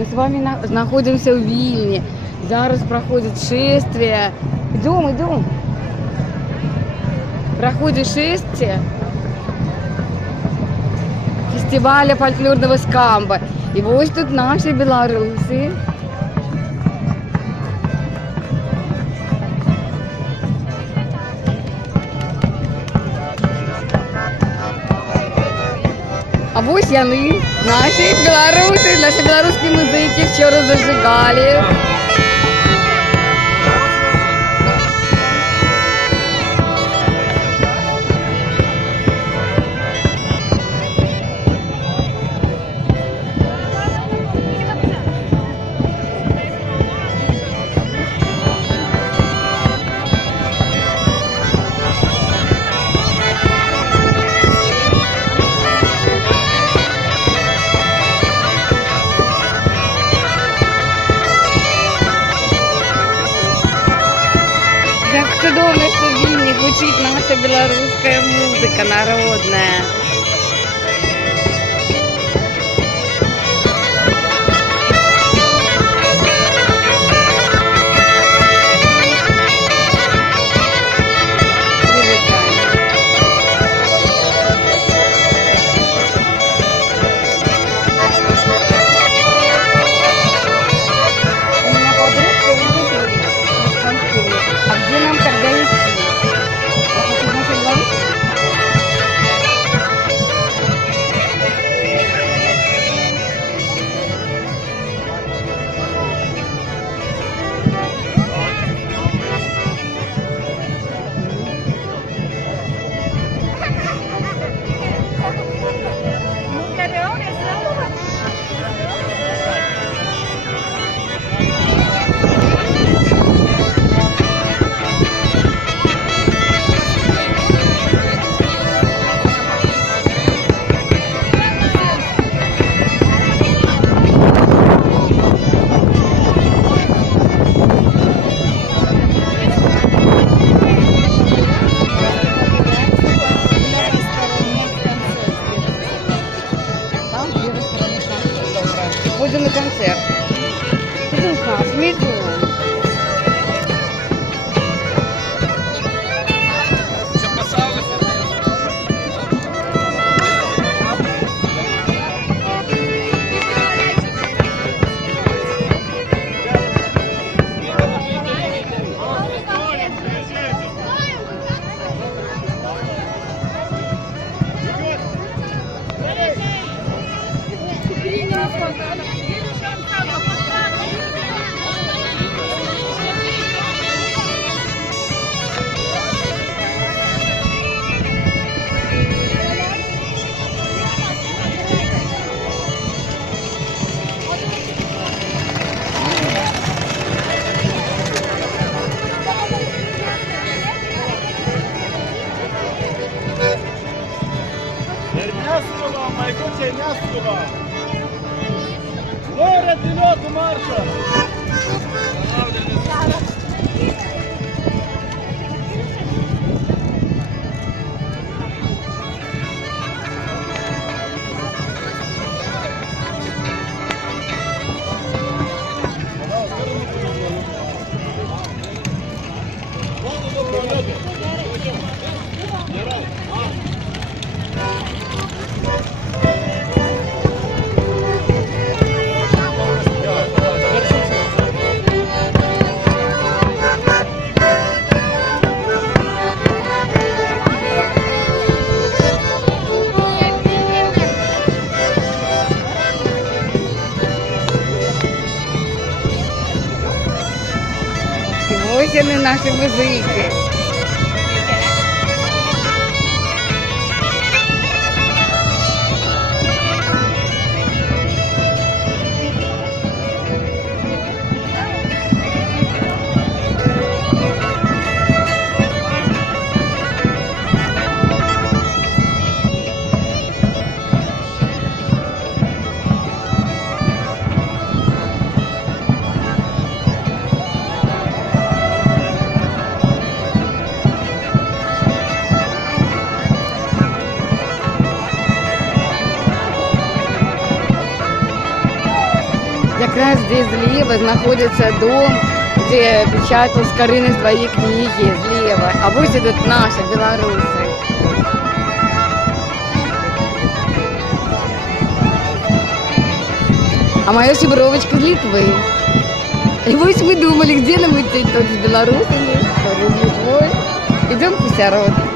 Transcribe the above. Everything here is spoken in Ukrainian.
Ми з вами знаходимося у Вільні. Зараз проходить шествие. Йдемо. Проходит шествие фестиваля фольклорного скамба. І ось тут наші білоруси. А ось яны, наші білоруси, наші білоруські музики вчора зажигали. Как чудовно, что в Вильне звучит наша белорусская музыка народная. У меня подружка из Москвы. А где нам тогда идти? Я хочу в нашу Беларусь. Там в левой стороне концерт. Добре. Пойдем на концерт. Идем с нас, идем. Чернясова, майко Чернясова. Лора Діноту марша. Ось вони наші музики. Якраз здесь зліва знаходиться дом, де печатал з Карини свої книги зліва. А ось ідуть наші білоруси. А моя шибровочка из Литвы. И вот мы думали, где нам идти, то с белорусами, то с Литвой. Идем в Пусярод.